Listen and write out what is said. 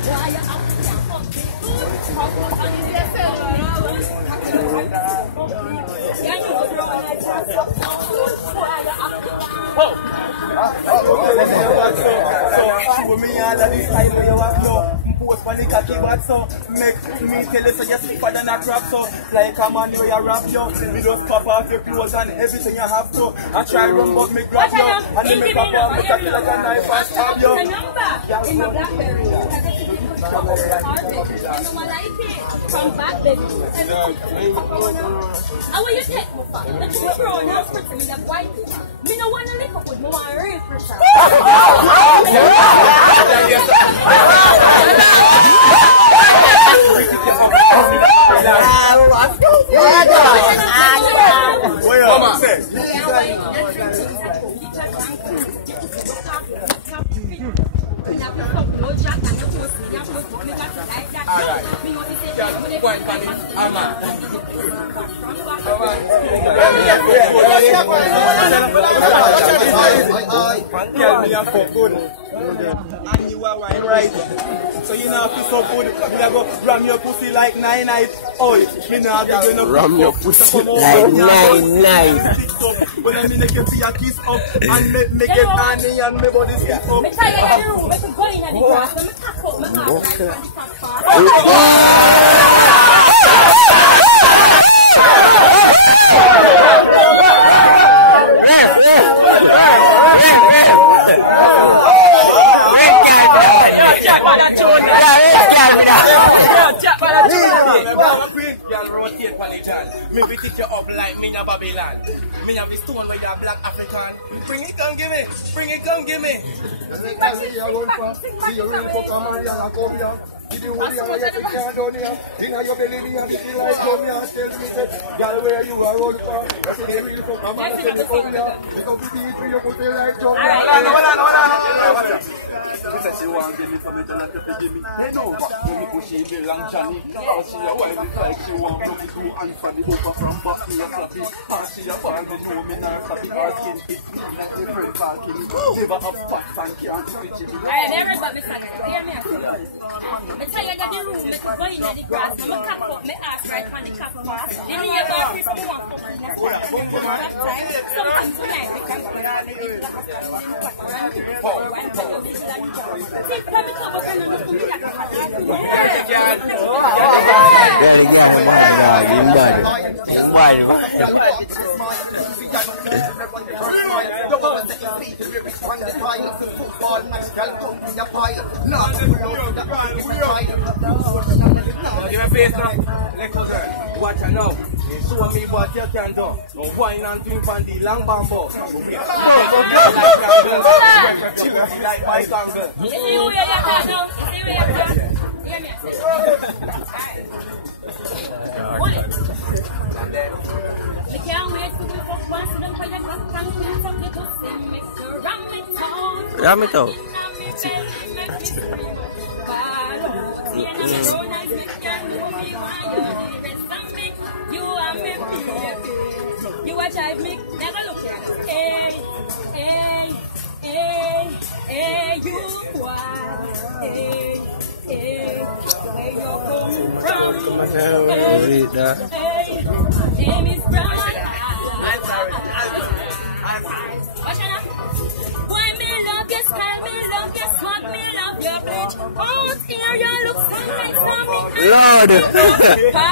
So me all of this time where you have no post for the cocky bad, so make me tell you so you're stiffer than a crab, so like a man where you rap yo, me just pop off your clothes and everything you have to. I try run but me grab you, and then me pop off, but I feel like a knife and stab you. The number in my BlackBerry. From back then. How will you take me for? Let me brown and pretty me that white. Me no want to lick up with me, want to real pretty. Alright. And you are wine right. So you know feel so good. We are go ram your pussy like 9 nights. Oh, me now be going to ram your pussy like 9 nights. When I mean give you a kiss up and make it honey and my body stiff up. Me tell you the room, me go in at the grass, me pack up my ass right from the top Me will teach you up like me in Babylon. Me have the stone where you're black African. Bring it, come give me. Bring it, come give me. Did you worry about your picture down here? In your belly, you have it like come here. Tell me that, girl, where you are on for? I said, they really come and say, they come here. You come to the for you put it like John. Hold on. She said she want to give me something that you give me. They know, but when you push it, they long Johnny. Now she a wife, it's like she want to do answer the over from back to your slappy. And she a fan, they know me now, slappy her skin fit me like a friend talking. Never have spots and can't switch it. Alright, everybody, hear me out. I tell you that the room, I go in at the grass, and I cap up my ass right on the cap path. The neighbor Chris, I want to come in the time. Something tonight, we can go down and get black and see, come and come and look at me like give me face now. Let's go there. Watch her now. Show me what you can do. No wine and drink on the long bamboo. Like my kangaroo. you see who you are now? You see where you are? Hear me. I can't wait to do for once and for your gun and clean up your pussy. Make your ram it out. You are me, baby. You are drive me. Never look at us. Hey, hey, hey, hey, you what? Hey, hey, where you come from? Hey, hey, name is Brown. I'm sorry. What's your name? Why me love your style, me love your swag, me love your bleach. Out here you look so nice on me. Lord. Lord.